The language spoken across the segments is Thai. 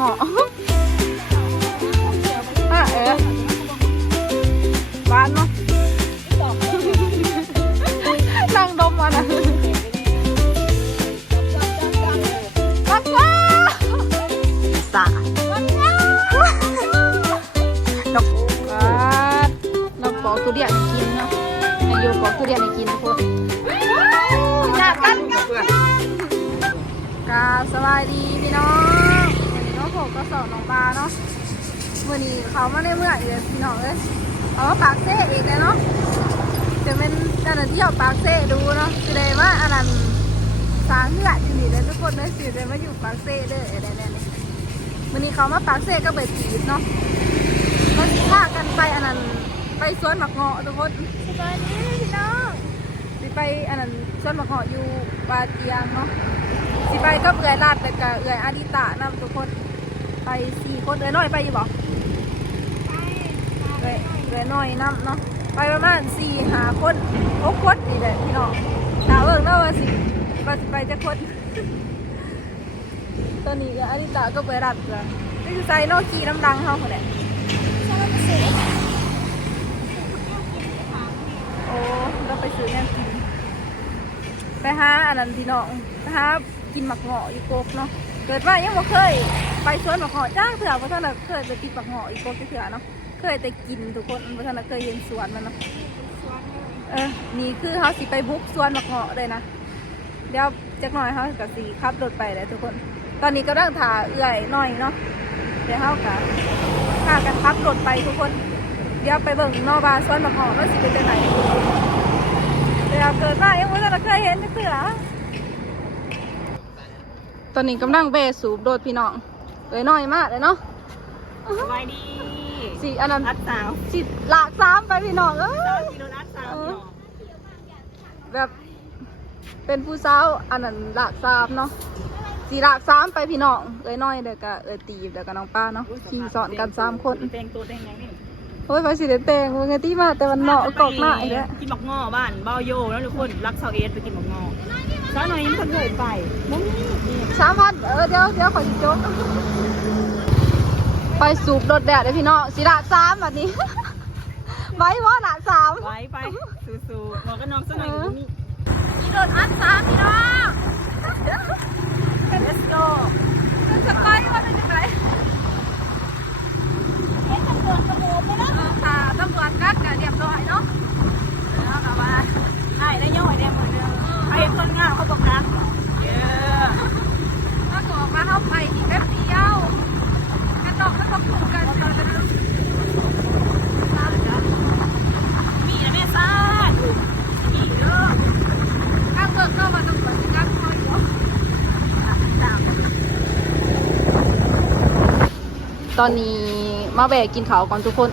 แวันนี้เขามาในเมื่ออยู่เลยพี่น้องเอ้ยเอามาปากเซ่เองเลยเนาะจะเป็นเจ้าหน้าที่เอาปากเซ่ดูเนาะแสดงว่าอันนั้นสางเหือดอยู่นี่เลยทุกคนเลยสิเลยมาอยู่ปากเซ่เด้ออะไรเนี่ยวันนี้เขามาปากเซ่ก็ไปตีดเนาะเขาสิพากันไปอันนั้นไปสวนหมักเงาะทุกคนสบายดีพี่น้องสิไปอันนั้นสวนหมักเงาะอยู่ปาเตียงเนาะสิไปก็เอื่อยลาดแต่ก็เอื่อยอาดิตะนำทุกคนไปสี่คนเอื่อยน้อยไปอยู่บ่ เอื่อยเอื่อยน้อยนำเนาะไปประมาณสี่หาคนหกคนนี่แหละพี่น้องถามเบิ่งเนาะว่าสิว่าสิไปจะคนตอนนี้อาริตาก็ไปรับเลยนี่คือใจนอกขี่น้ำดังเขาคนแหละโอ้เราไปซื้อแนวกินไปหาอันนั้นพี่น้องไปหากินหมักเหาะอีกกเนาะเกิดว่ายังบ่เคย ไปสวนหมักเหาะจ้างเถื่อเพราะท่านเคยไปกินหมักเหาะอีกกเถื่อเนาะ เคยแต่กินทุกคนเพราะท่านน่ะเคยเห็นสวนมันเนาะ เออ นี่คือเขาสิไปบุกสวนมักเหงาะเลยนะ เดี๋ยวจักหน่อยเขากับสีขับรถไปเลยทุกคน ตอนนี้ก็เร่งถ่าเอื่อยหน่อยเนาะ เดี๋ยวเขากับพากันขับรถไปทุกคน เดี๋ยวไปเบิ่งนอกบาสวนมักเหงาะว่าสิเป็นจังไหนเดี๋ยวเกิดมายังไม่ทันได้เคยเห็นจักเถื่อตอนนี้กำลังเบสูบโดดพี่น้องเอ้ยน้อยมากเลยเนาะ สบายดี สิอันนั้นรัดสาวสิหลากสามไปพี่น้องเอ้สาวยกิโลรัดสาวเนาะแบบเป็นผู้สาวอันนั้นหลากสามเนาะสีหลากสามไปพี่น้องเอ้ยน้อยเด็กกะเอ้ยตีบเด็กกะน้องป้าเนาะขี่สอนกันสามคนแต่งตัวแต่งยังนี่โอ้ยไปสิเดแตงมึงไงที่มาแต่มันเนาะกอกหน้าอีกแล้วกินหมกงอบ้านเบ้าโยแล้วทุกคนรักสาวเอสไปกินหมกงอสาวหน่อยยังคนเคยไปนั่นนี่สามพันเออเดี๋ยวเดี๋ยวขอจิโจ๊ก ไปสูบโดดแดดเลยพี่น้องสีหลากสามแบบนี้ ไว้ว่าหลากสามไว้ไปสู้ๆหมอก็น้องสาวหน่อยนี่มีโดนอัดสามพี่น้อง let's go สไปว่าเป็นยังไงค่ะตำรวจกัดกันเรียบร้อยเนาะแล้วก็ว่าไอ้ได้ย่อยได้หมดเลยไอ้คนงามเขาบอกรักเยอะถ้าบอกว่าเข้าไปอีกแป๊บเดียว ตำรวจกัดคอยเนาะตอนนี้มาแบกกินข้าวก่อนทุกคน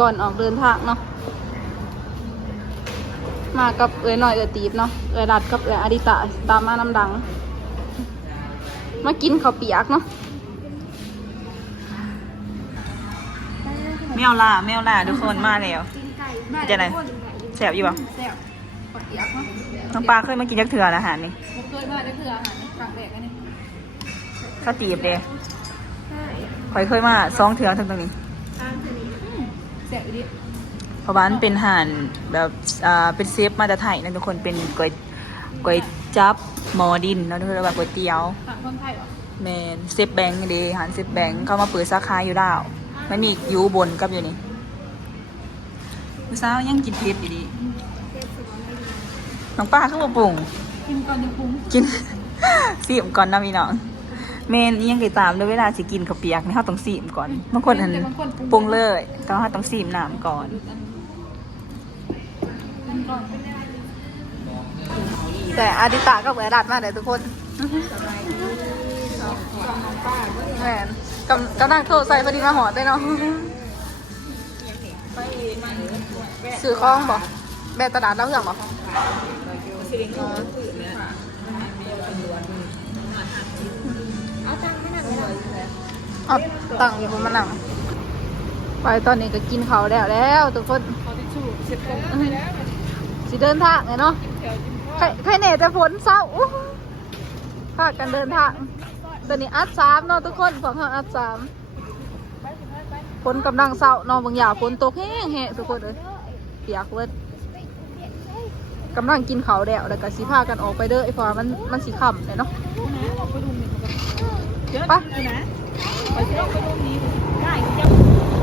ก่อนออกเดินทางเนาะมากับเอ๋ยหน่อยเอ๋ยตีบเนาะเอ๋ยรัดกับเอ๋ยอาดิตะตามมาน้ำดัง มากินข้าวเปียกเนาะ มวล่าแมวล่าทุกคนมาแล้ว จะไหน แสบอยู่ป่ะแซ่บข้าวเปียกเนาะน้องปลาเคยมากินยักษ์เถื่อนอาหารนี่ผมเคยมาได้เพื่ออาหารกลางแบกอันนี้ข้าวตีบเด้ใช่ข่อยเคยมาสองเถื่อนทั้งตรงนี้แซ่บอีดิเพราะว่ามันเป็นอาหารแบบอ่าเป็นเซฟมาจากไทยนะทุกคนเป็นก๋วยก๋วยจับหมอดินเนาะทุกคนแบบก๋วยเตี๋ยวต่างคนไทยเหรอ แมนเซฟแบงค์เดีอาหารเซฟแบงค์เข้ามาเปิดสาขาอยู่ดาว ไม่มีอยู่บนกับอยู่นี่ผู้สาวยังกินเพชรอยู่ดีน้องป้าเข้ามาปรุงกินก่อนจะคุ้มกิน สีมก่อนนะพี่น้องเมนอิหยังติดตามด้วยเวลาสิกินข้าวเปียกนี่เขาต้องสีมก่อนบางคนอันปรุงเลยก็เขาต้องสีมน้ำก่อนกินก่อนแต่อาดิตะก็เอ๋ยรัดมาเลยทุกคนแหมน กำกำลังโทรใส่พอดีมาหอดได้เนาะซื้อของบ่แบตตลาดแล้วเรื่องบ่เอาตังค์อยู่บนมานั่งไปตอนนี้ก็กินเขาแล้วแล้วทุกคนสิเดินทางไงเนาะใครใครเน่แต่ฝนเศร้าพากันเดินทาง ตัวนี้อัดสามเนาะทุกคนของเราอัดสามฝนกำลังเศร้าเนาะบางอย่างฝนตกแห้งแห้ทุกคนเลยเปียกเวิร์ดกำลังกินเขาแล้วแล้วก็สิพากันออกไปเด้อไอ้พอมันมันสีค่ำเลยเนาะไป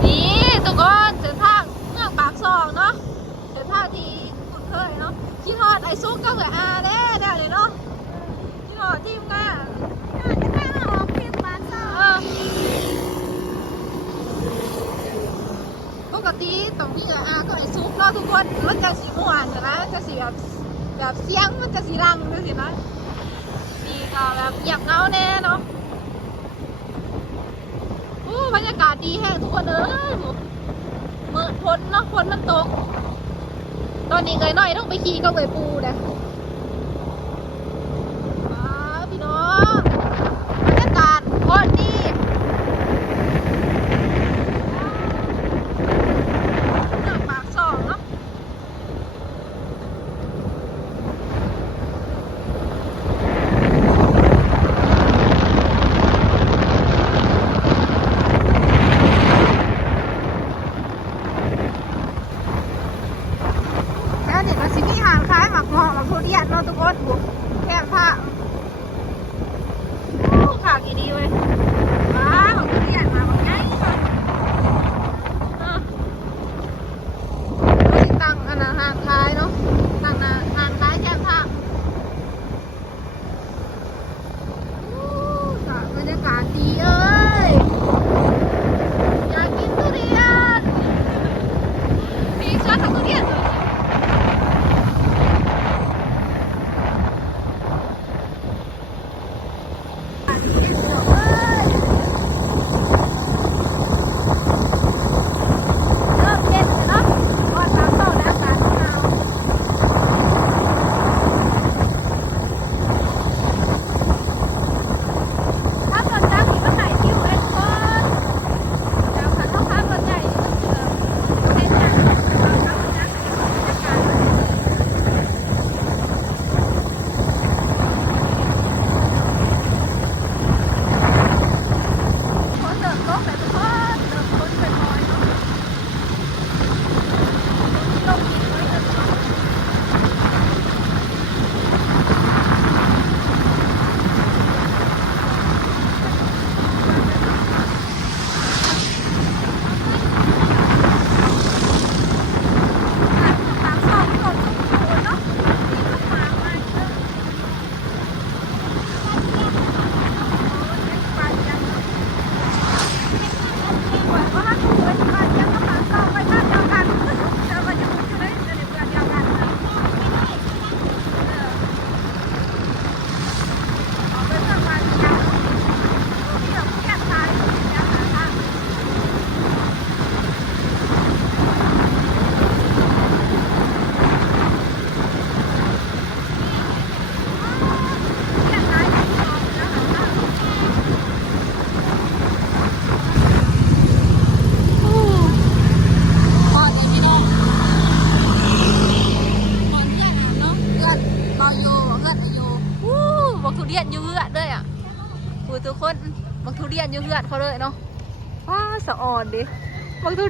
นี่ทุกคนเดินทางเมืองปากซองเนาะเดินทางที่คุ้นเคยเนาะคิดฮอดไอ้ซุกก็เหมือนอาแน่ได้เลยเนาะคิดฮอดทีมงาน ออปกติต้องมีอาก็ไอซุปเนาะทุกคนมันจะสีม่วนใช่ไหมจะสีแบบแบบเสียงมันจะสีรังด้วยสินะนี่ก็แบบเหยียบเงาแน่เนาะอู้บรรยากาศดีแห้งทุกคนเอ้ยเมื่อฝนเนาะฝนมันตก ตอนนี้เงยหน่อยต้องไปขี่ก็เงยปูนะ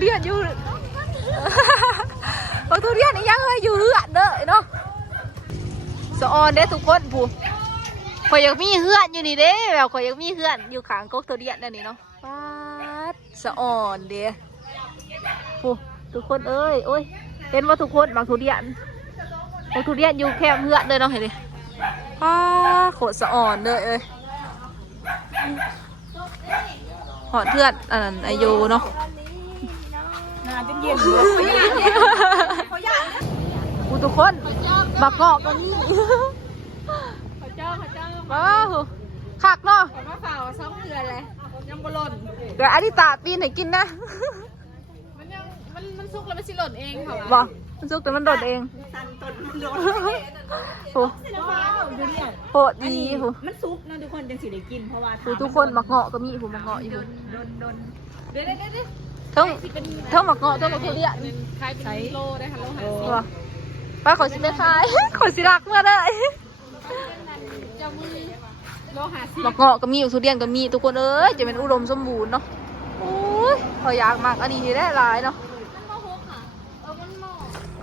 เรียนอยู่บอกทุเรียนนี่ยังเลยอยู่เพื่อนเด้อเนาะสะออนเด้ทุกคนผู้ข่อยอยากมีเพื่อนอยู่นี่เด้แบบข่อยอยากมีเพื่อนอยู่ข้างกกทุเรียนนั่นนี่เนาะว้าสะออนเด้ผู้ทุกคนเอ้ยโอ้ยเห็นว่าทุกคนบางทุเรียนบางทุเรียนอยู่แค่เพื่อนเลยเนาะเห็นดิว้าโคตรสะออนเลยเอ้ยหอดเพื่อนอันนั้นอายุเนาะ นาจนเย็นเลยกูทุกคนบักเกาะกันนี่พระเจ้าพระเจ้าว้าวคักเนาะขอมาฝ่าซ้อมเกลือเลยยังบหล่นเดี๋ยวอดิตาปีนให้กินนะ มันยังมันมันสุกแล้วมันสิหล่นเองค่ะบอกมันสุกแต่มันโดดเองตันต้นมันโดนโอ้ว้าวดูเนี่ยโหดีโหมันซุกนะทุกคนจังสิได้กินเพราะว่าโหทุกคนมักเงาะก็มีโหมักเงาะอยู่โดนโดนเดี๋ยวเดี๋ยวเดี๋ยว ทั้งทั้งมักเงาะทั้งมักทุเรียนขายเป็นโลได้ค่ะโลหะว่ะไปขอสิได้ขายขอสิรักเมื่อได้เจ้ามือโลหะสิบักเงาะก็มีอยู่ทุเรียนก็มีทุกคนเอ้ยจะเป็นอุดมสมบูรณ์เนาะโอ้ยพออยากมากอันนี้ที่ได้หลายเนาะ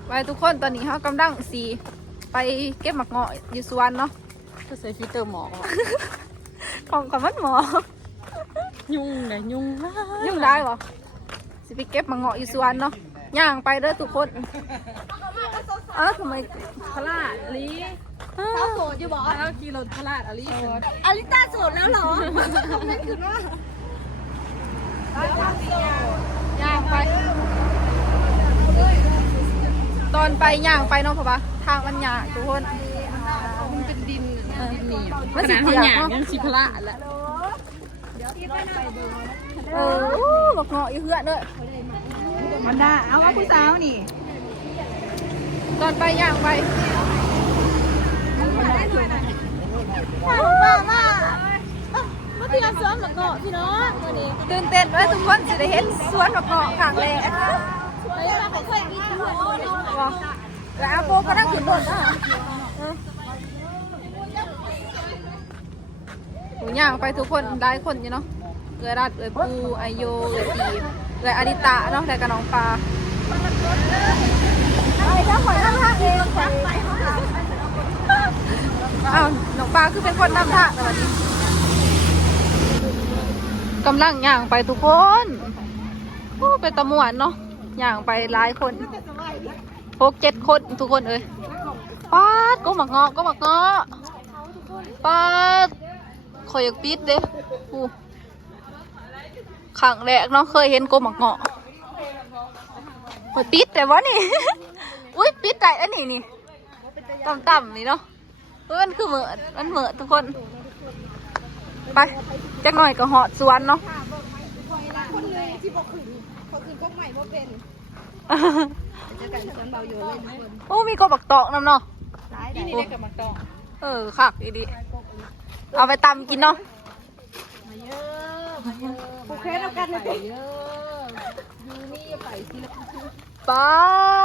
ไปทุกคนตอนนี้เขากำลังสีไปเก็บหมักเงาะอยู่สวนเนาะก็ใส่ฟิลเตอร์หมอกของของมันหมอ ยุ่งเลยยุ่งมากยุ่งได้ปะสิ ไปเก็บมักเงาะอยู่สวนเนาะย่างไปเด้อทุกคนเอ้าทำไมพลาดลีสาวโสดอยู่บอกแล้วขี่รถพลาดอลีอลิต้าโสดแล้วเหรอนั่นคือว่าย่างไปตอนไปย่างไปเนาะพ่อปะทางมันยากทุกคนมันเป็นดินมันสิเปียกเนาะยังสิพละแล้ว เอออู้บักเงาะอยู่เพื่อนเด้อมันได้เอาว่าผู้สาวนี่ตอนไปย่างไปป้ามามาพี่รับสวนหมกเกาะพี่น้องวันนี้ตื่นเต้นว่าทุกคนจะได้เห็นสวนบักเงาะครั้งแรกไปมาไปเคยมีทุกคนว้าแล้วอาโปก็นั่งขึ้นรถนะ หย่างไปทุกคนได้คนอยู่เนาะเอือรัดเอือปูไอโยเอือตีเอืออดิตะเนาะแต่กับน้องปลาไอ้เจ้าขอยนั่งทาเองอ้าวน้องปลาคือเป็นคนนำทางแต่วันนี้กำลังย่างไปทุกคนโอ้เป็นตะมวนเนาะย่างไปหลายคนหกเจ็ดคนทุกคนเอ้ยปาดก็หมักเงาะก็หมักเงาะปาด ขอยอยากปิดเด้อู้ขังแรกเนาะเคยเห็นกบหมักเงาะขอยปิดแต่ว่านี่ อุ้ยปิดได้อันนี้นี่ต่ำๆนี่เนาะเอ้ยมันคือเหมือนมันเหมือนทุกคน ไปจักหน่อยก็เหาะสวนเนาะคนเลยที่บอกขึ้นเขาขึ้นพวกใหม่พวกเป็นจะกันสวนเบาอยู่เลยทุกคนโอ้มีกบบักตอกนำเนาะร้ายได้นี่ได้กับมักตองเออคักอีดี เอาไปตำกินเนาะโอเคแล้วกันเลยเยอะยูนี่ไปที่ละป้า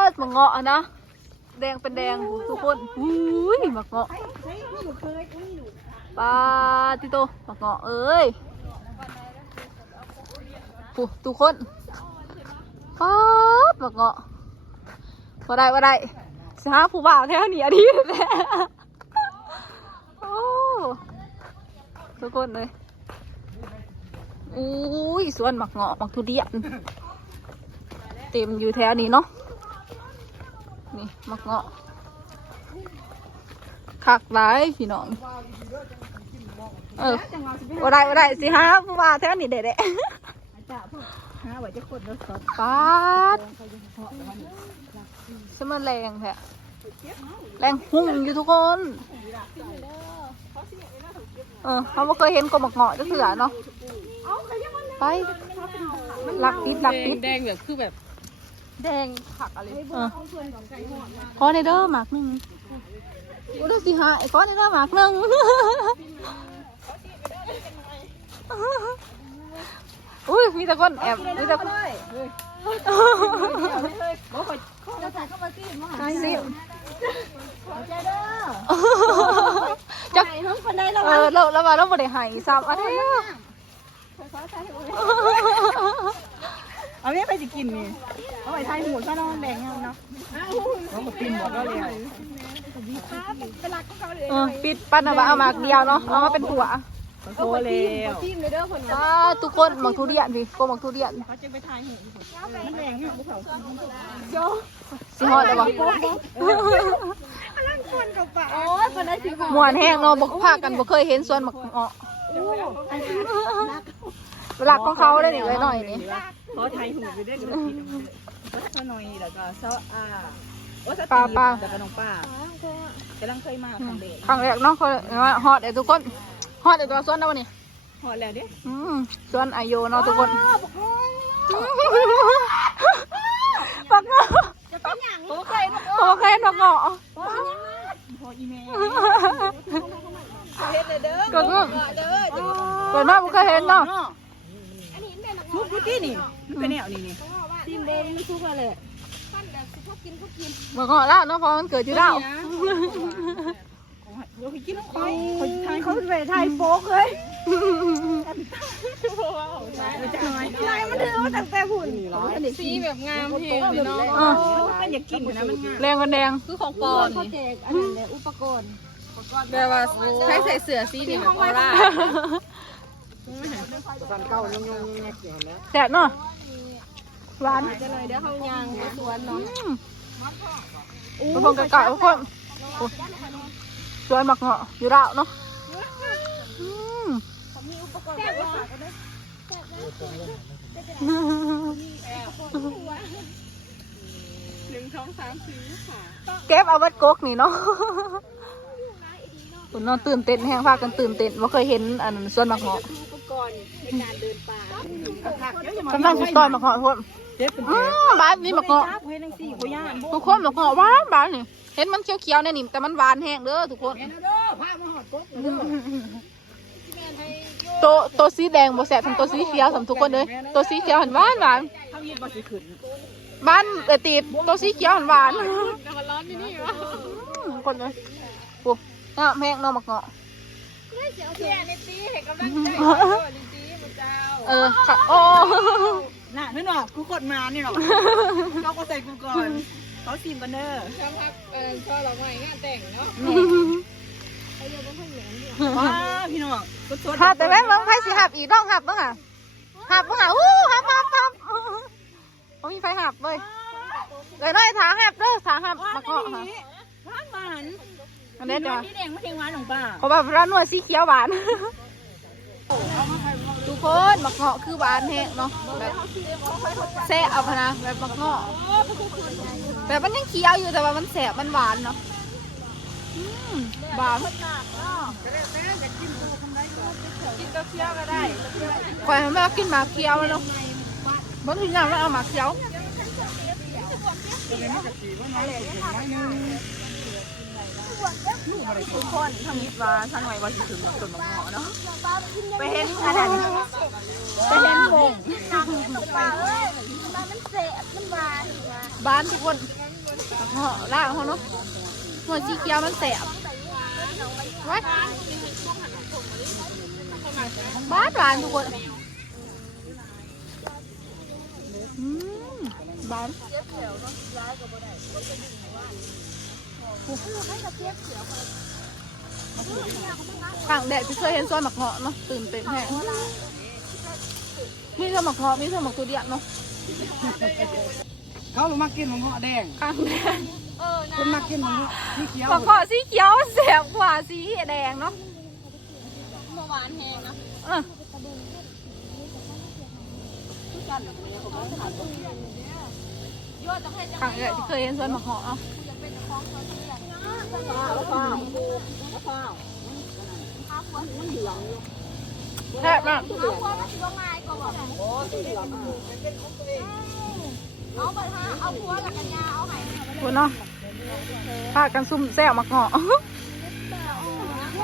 ดมะเงาะอะนะ แดงเป็นแดงทุกคนอุ้ยมะเงาะป้าดที่โตมะเงาะเอ้ยผู้ทุกคนป้าดมะเงาะว่าได้ว่าได้สิหาผู้บ่าวแถวนี้อันนี้แหละโอ้ ทุกคนเลยอุ้ยสวนหมักเงาะหมักทุเรียนเต็มอยู่แถวนี้เนาะนี่หมักเงาะคักหลายพี่น้องเออว่าได้ว่าได้สิฮะผู้ว่าแถวนี้เด็ดหาไว้จะคนรถสดป๊าดใช่มันแรงแท้แรงหุ่งอยู่ทุกคน เออเขาไม่เคยเห็นกบมักเงาะจะเสือเนาะไปหลักติดหลักติดแดงแบบคือแบบ แดงผักอะไรเออขอในเด้อหมากหนึ่งอุดสิหายขอในเด้อหมากหนึ่งอุ้ยมีแต่คนแอบมีแต่คนจะใส่เข้ามาสิมาซิใจเด้อจักไหนน้องคนใดเราเออเราเรามาเราบ่ได้ใหายซ้ำอะไรอะเอาเนี่ยไปจะกินนี่เอาไปทายหูซะน้องแดงเนาะน้องก็กินหมดแล้วเลยเป็นรักของเขาเลยเออปิดปั้นเอามาเอาหมากเดียวเนาะเอามาเป็นหัวโตแล้วทีมเลยเด้อคนป้าทุกคนหมักทุเรียนสิโกหมักทุเรียนเขาจะไปทายหูมันแดงอยู่ภูเขาสิฮอดเลยวะ โอ้ยคนใดสิค่ะมวนแห้งเนาะบ่พากันบ่เคยเห็นสวนหมักเงาะเวลาของเขาได้นี่ไว้หน่อยนี่ขอทายหูไปด้วยกันกินก็ซะหน่อยแล้วก็ซออ่าโอ้ซะป้าป้าแล้วก็น้องป้ากำลังเคยมาทางเด็กครั้งแรกเนาะเขาว่าฮอดไอ้ทุกคนฮอดไอ้ตัวสวนแล้ววะนี่หอดแล้วเด้อืมสวนอายุเนาะทุกคนปักเงาะจะเป็นอย่างโอเคโอเคปักเงาะพ ออีเมลเฮ็ดเลยเด้อก็คือเด้อเกิดมาบ่เคยเห็นเนาะอันนี้เป็นมุกพุตี้นี่มันเป็นแนวนี่นี่ทีมเด้อไม่ทุกข์เลยท่านแบบพวกกินพวกกินปักเงาะแล้วเนาะเพราะมันเกิดอยู่แล้วข เดี๋ยวไปกินน้ำคอยคอยทายเขาไปถ่ายโป๊กเลยนายมันถือว่าตั้งแต่หุ่นสีแบบงามเพลงเลยเนาะอ๋อมันอยากกินนะมันง่ายแรงกันแดงคือของปอนเขาแจกอันนั้นเลยอุปกรณ์แบบว่าใช้ใส่เสื้อสีนี่แบบออร่าแซ่บเนาะหวานจะเลยเดี๋ยวเขายางไปสวนเนาะทุกคนกะกะทุกคนโอ้ สวยมากเงาะอยู่ดาวเนาะอืมมีอุปกรณ์แจกว่าเก็บเอาวัดกกนี่เนาะคุณนอนตื่นเต้นแห้งพากันตื่นเต้นว่าเคยเห็นอันส่วนมากเงาะอุปกรณ์ในการเดินป่ากำลังสิซอยมากเงาะทุก คนอ๋อบ้านนี้มากเงาะเฮ้ยนังสี่กุย่านทุกคนมากเงาะหวานหวานนี่เห็นมันเขียวๆเนี่ยนี่แต่มันหวานแห้งเด้อทุกคนตัวตัวสีแดงบ่แสบทั้งตัวสีเขียวสำทุกคนเลยตัวสีเขียวหันหวานหวานทำยืดมาสิขึ้นบ้านเออตีบตัวสีเขียวหันหวานแต่มันร้อนนี่นี่วะคนเลยปุ๊บอะแม่งนอมักเงาะเสียในตีให้กำลังใจในตีมันเจ้าเออค่ะโอ้ น่ะนั่นหรอกูกดมานี่หรอเขาก็ใส่กูก่อนเขาซีมกันเด้อช่างพักเออช่อเราใหม่งานแต่งเนาะว้าพี่น้องก็สดหับแต่แม่งร้องไห้สิหับอีกร้องหับบ้างอะหับบ้างอะอู้หับหับหับโอ้มีไฟหับเลยเลยน้อยถาหับเด้อถาหับมักเงาะค่ะร้านหวานอันนี้จ้ะนี่แดงไม่แดงหวานของป้าเขาแบบร้านนวดสีเขียวหวานทุก คนมักเงาะคือหวานแห้งเนาะแบบแซ่เอาพะนะแบบมักเงาะแบบมันยังเคี้ยวอยู่แต่ว่ามันแสบมันหวานเนาะอืมหวานกินกาแฟก็ได้ข่อยให้แม่กินหมากเคี้ยวแล้วเนาะบางทีน้ำแล้วเอาหมากเคี้ยว ทุกคนทำมิตรว่าท่านไว้ว่าสิถึงต้นมะเงาะเนาะไปเห็นอันนั้นไปเห็นวงมันเสะมันหวานบ้านทุกคนเหาะล่างเขาเนาะหัวสีเขียวมันแสบไว้บ้านหวานทุกคนอืมบ้าน ข้างแดดที่เคยเห็นซอยหมักเหาะเนาะตื่นเต้นแฮะมีเธอหมักเหาะมีเธอหมักตัวเดียวเนาะเขามากินของเหาะแดงข้างแดดคนมากินของเหาะสีเขียวหมักเหาะสีเขียวแสบกว่าสีแดงเนาะหวานแห้งนะเออข้างแดดที่เคยเห็นสวนหมักเหาะเนาะ แซ่บมากเอาไปฮะเอาพัวหลักกันยาเอาไห้คุณเนาะพากันซุ่มแซ่บมักเหาะ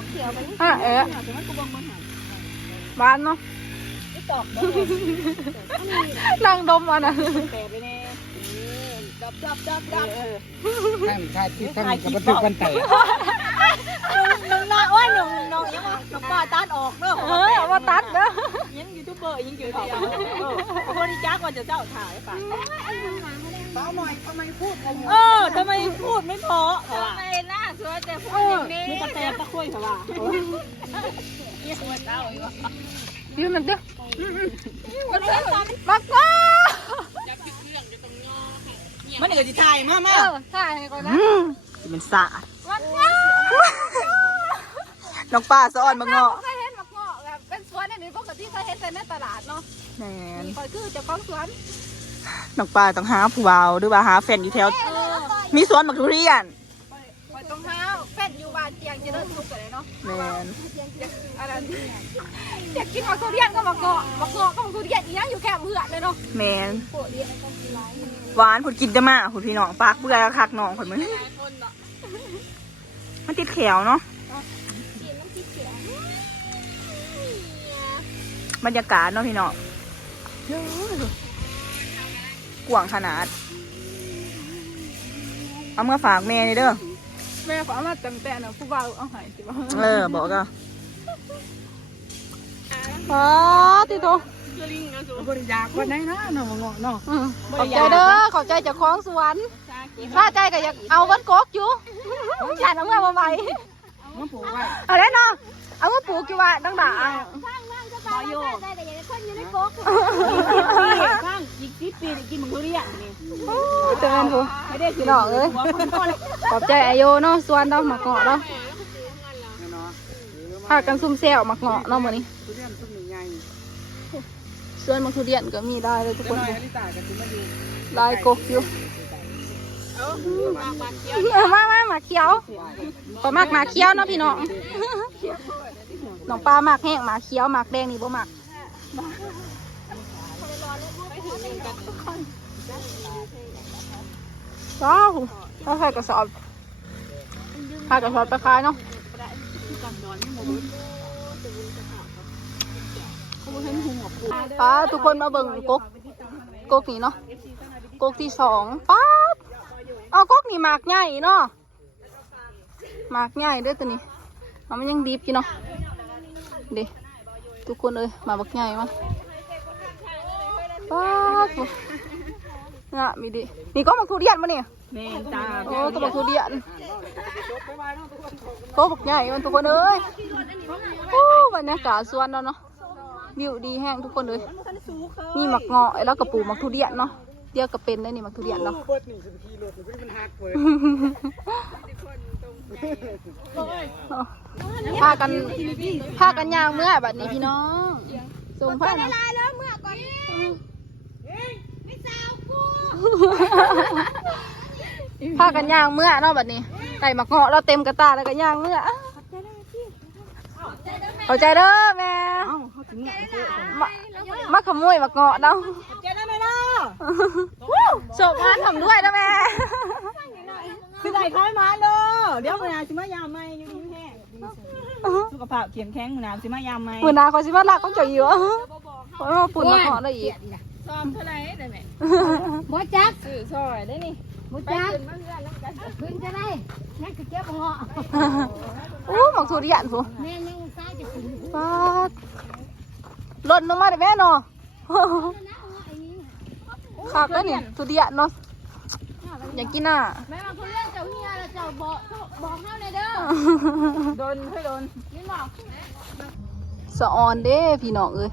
เขียวไปอะเอ๊ะหวานเนาะนั่งดมเอะนะ ดับดับดับดับท่านชายที่ท่านกับบันทึกวันแต่น้องน้อยโอ้ยน้องน้องยังว่าน้องป้าต้านออกเนาะเออเอามาตัดเด้อยังยูทูบเบอร์ยังเกี่ยวกับคนที่จ้ากว่าจะเจ้าถ่ายป่ะสาวหน่อยทำไมพูดอะไรเออทำไมพูดไม่เพราะเหรอในหน้าสวยแต่พูเอดออย่างนี้มีตะแตนตะคุยเหรอยืมมันเด้อคนเพื่อนมักเหาะ มันเดี๋ยวจะถ่ายมามาเออถ่ายให้ก่อนนะมันสะน้องป้าสะออนมาเงาะเคยเห็นหมักเงาะแบบเป็นสวนอันนี้ปกติเคยเห็นแต่ในตลาดเนาะแหนมีคอยคือเจ้าของสวนน้องป้าต้องหาผู้บ่าวหรือว่าหาแฟนอยู่แถวเออมีสวนหมักทุเรียนคอยต้องเท้าแฟนอยู่บ้านเตียงจะเลิกสุกกันเลยเนาะแมนอะไรอยากกินหมักทุเรียนก็หมักเงาะหมักเงาะก็หมักทุเรียนอีกอย่างอยู่แค่เพื่อนเลยเนาะแมน หวานผุดกินจะมาผุดพี่น้องปากเบื่อคักน้องผุดมันมันติดแขวเนาะบรรยากาศเนาะพี่น้องกว้างขนาด เอาเมื่อฝากแม่นี่เด้อแม่ขอเอามาตั้งแต่น่ะผู้บ่าวเอาให้สิบ่เออบอกอะอ๋อติโต บริจาควันไหนนะเนาะเงาะเนาะอืมขอบใจเด้อขอบใจเจากของสวนถ้าใจก็อยากเอาวันกกอยู่อยากเอาเมื่อมาใหม่มันปลูกไว้เอาได้เนาะเอามาปลูกอยู่ว่าดังด่าบอยได้แต่ยังคนอยู่ในโป๊กข้างอีกสิบปีได้กินมังคุดอะนี่เตือนผู้ไม่ได้พี่น้องเอ้ยขอบใจไอโยเนาะสวนเนาะหมักเงาะเนาะเนาะพากันซุ่มแซวหมักเงาะเนาะมื้อนี้ ทุเรียนต้นใหญ่ สวนมะทุเรียนก็มีได้เลยทุกๆคก็นน้อยอลิตากับคุณมาอยู่ลายกกอยู่มามาหมาเขียวก็มักหมาเขียวเนาะพี่น้องน้องปลามักแห้งหมาเขียวหมากแดงนี่บ่มักว้าวถ้าใส่กระสอบพากระสอบไปขายเนาะ ป้าทุกคนมาเบิ่งกกกกนี่เนาะกกที่สองป้าดเอากกนี่หมากใหญ่เนาะหมากใหญ่เด้อตัวนี้เอามันยังดิบอยู่เนาะเด้ทุกคนเอ้ยหมาบักใหญ่มาป้าดโหน่ะมีดินี่ก็มาทุเรียนมาเนี่ยแม่ตาโอ้ตัวบักทุเรียนโตบักใหญ่มันทุกคนเอ้ยโอ้บรรยากาศสวนเนาะเนาะ วิวดีแห้งทุกคนเลยมีหมักเงาะแล้วก็ปลูกหมักทุเรียนเนาะเดียวก็เป็นได้นี่หมักทุเรียนเนาะเบิดนี่สิบกิโลนี่ไม่ได้เป็นหักเปิดพากันพากันย่างเมื่อบัดนี้พี่น้องส่งผ้านะตายแล้วเมื่อก่อนไม่สาวกูพากันย่างเมื่อเนาะบัดนี้ไก่หมักเงาะเราเต็มกระตาแล้วก็ย่างเมื่อ เข้าใจเด้อแม่เอ้าเขาถึงเนี่ยมามาขโมยหมักเงาะเนาะเจ๊ได้ไหมล่ะโชคงานทำด้วยนะแม่คือได้คล้ายมาเด้อเดี๋ยวมันอาสิมายามไหมอยู่ดีแท้สุขภาพเข้มแข็งมันอาสิมายามไหมมือหนาเขาสิมาลักเขาจะเยอะเพราะว่าปุ่นมาขอได้อีกซ้อมเท่าไหร่ได้ไหมบ่จักซื้อซอยได้นี่ บ่จักขึ้นจะได้นั่นคือเก็บเงาะอู้หมักทุเรียนฟูแม่ยังซ้ายจะขึ้นปาดหล่นลงมาได้แม่เนาะคักแล้วเนี่ยทุเรียนเนาะอยากกินอะแม่มาคนเล่นเจ้าเฮียแล้วเจ้าบอกบอกเฮาในเด้อโดนให้โดนนี่บอกสะออนเด้พี่น้องเอ้ย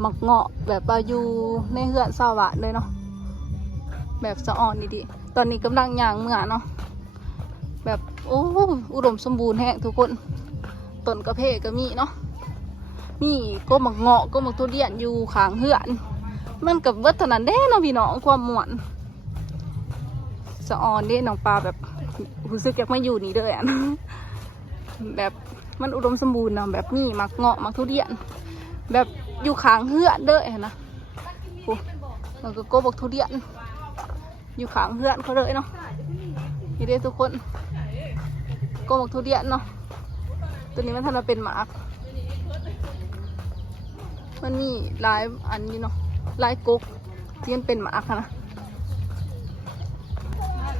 หมักเงาะแบบว่าอยู่ในเฮือนสาวะเลยเนาะ แบบสะอ่อนดีๆตอนนี้กำลังย่างเมื่อเนาะแบบโอ้อุดมสมบูรณ์แฮงทุกคนต้นกระเพาก็มีเนาะมีก็มักเงาะก็มักทุเรียนอยู่ข้างเฮือน มันกับเบิดเท่านั้นเด้เนาะพี่น้องความม่วนสะออนเด้น้องปลาแบบรู้สึกอยากมาอยู่นี่เด้ออะแบบมันอุดมสมบูรณ์เนาะแบบนี่มักเงาะมักทุเรียน แบบอยู่ข้างเฮือนเด้อนะโอ้มันก็โกบกทุเรียน อยู่ข้างเฮือนเขาเลยเนาะนี่เด้ทุกคนโกบอกทุเรียนเนาะตัวนี้มันทันมาเป็นหมากมันมีหลายอันอยู่เนาะลายกกที่มันเป็นหมากอะนะ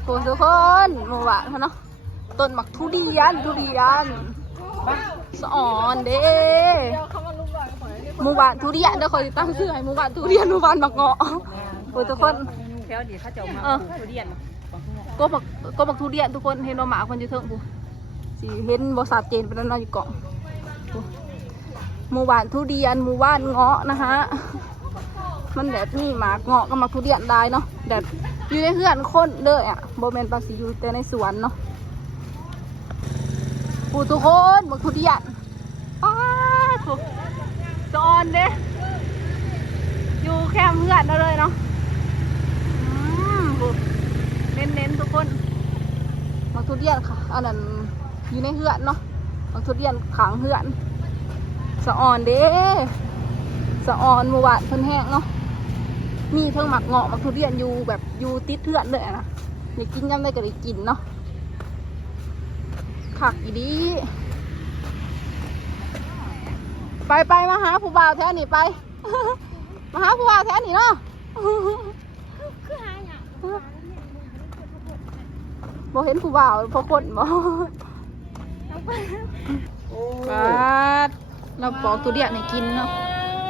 โอ้ทุกคนหมู่บ้าเขาเนาะต้นหมักทุเรียนทุเรียนสอนเด้หมู่บ้านทุเรียนเด้อคอยตั้งชื่อให้หมู่บ้านทุเรียนหมู่บ้านบักเงาะโอ้ทุกคน ถวนี้เขาจะมาเออทุเรียนก็บักก็บักทุเรียนทุกคนเห็นว่าหมาคนอยู่เทิงผู้สิเห็นบริษัทเจนเป็นนั่นอยู่เกาะโอ้หมู่บ้านทุเรียนหมู่บ้านเงาะนะฮะมันแบบนี่หมากเงาะก็มาทุเรียนได้เนาะแบบอยู่ในเฮือนคนเด้ออะโบแมนปลาสิอยู่แต่ในสวนเนาะผู้ทุกคนบักทุเรียนป้าถูกจอนเด้อยู่แคมป์เพื่อนเราเลยเนาะอื มถูกเน้นๆทุกคนมักทุเรียนค่ะ อันนั้นอยู่ในเฮือนเนาะมักทุเรียนขังเฮือนสะออนเด้สะออนหมู่บ้านเพิ่นแห้งเนาะมีเทั้งหมักเงาะมักทุเรียนอยู่แบบอยู่ติดเฮือนเลยอะนะอยากกินยำได้ก็ได้กินเนาะขักอีดีไปไปมาหาผู้บ่าวแท้นี่ไป มาหาผู้บ่าวแท้นี่เนาะ คือหาหยังบ่เห็นผู้บ่าวพอคนบ่โอ้ปาดเราปอกทุเรียนให้กินเนาะ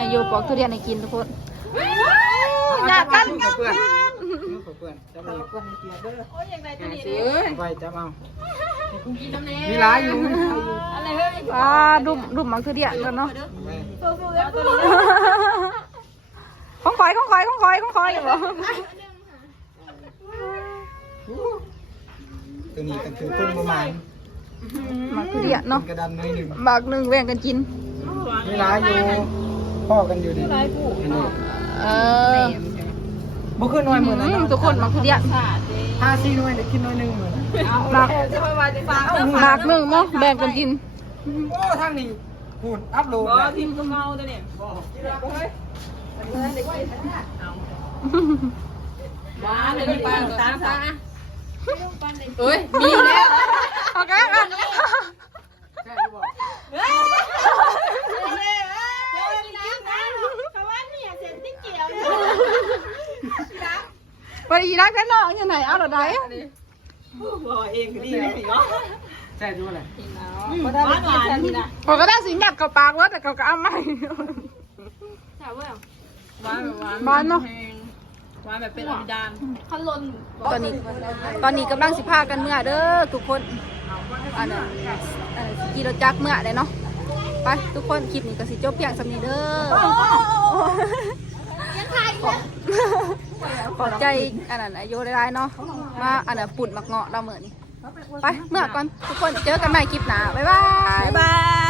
อายุปอกทุเรียนให้กินทุกคนอยากกันกับเพื่อนกับเพื่อนจะมีโอ้ยอย่างไรตัวนี้เอ้ยไปจะเอามีหลายอยู่อะไรเฮ้ยปาดดุมดุมมักทุเรียนกันเนาะสู้ๆแล้วตัวนี้ของคอยของคอยของคอยของคอยอยู่บ่ ตัวนี้ก็คือคนประมาณมักทุเรียนเนาะกระดันหน่อยหนึ่งบักหนึ่งแบ่งกันกินมีหลายอยู่พ่อกันอยู่ดิอันนี้เออบ่ขึ้นน้อยเหมือนอืนั้นมทุกคนมักทุเรียนห้าสี่น้อยเดี๋ยวกินน้อยหนึ่งเหมือนมักจะไปว่าจะฟังมักหนึ่งเนาะแบ่งกันกินโอ้ทางนี้พูดอัพโหลดบอทีมก็เมาตัวนี้บ้าเลยนี่ป้าตามซะเอ้ยมีแล้วโอเคกันใช่หรือเปล่าไปอีรักแค่นอกอยู่ไหนเอาหรอได้รอเองก็ดีเลยสิเนาะใช่ดูอะไรหวานหวานนี่นะผมก็ได้สิหยับกับปากว่าแต่เขาก็เอาไม่หวานหวานบ้านเนาะ หวานแบบเป็นอมิดานตอนนี้ ตอนนี้กำลังสิพากันเมื่อเด้อทุกคนอันนั้นอันนั้นขี่รถจักรเมื่อเลยเนาะไปทุกคนคลิปนี้ก็สิจบเพียงสำนี้เด้อขอบใจอันนั้นอายุได้ๆเนาะมาอันนั้นปุ่นมักเงาะเราเหมือนไปเมื่อก่อนทุกคนเจอกันใหม่คลิปหน้าบ๊ายบายบ๊ายบาย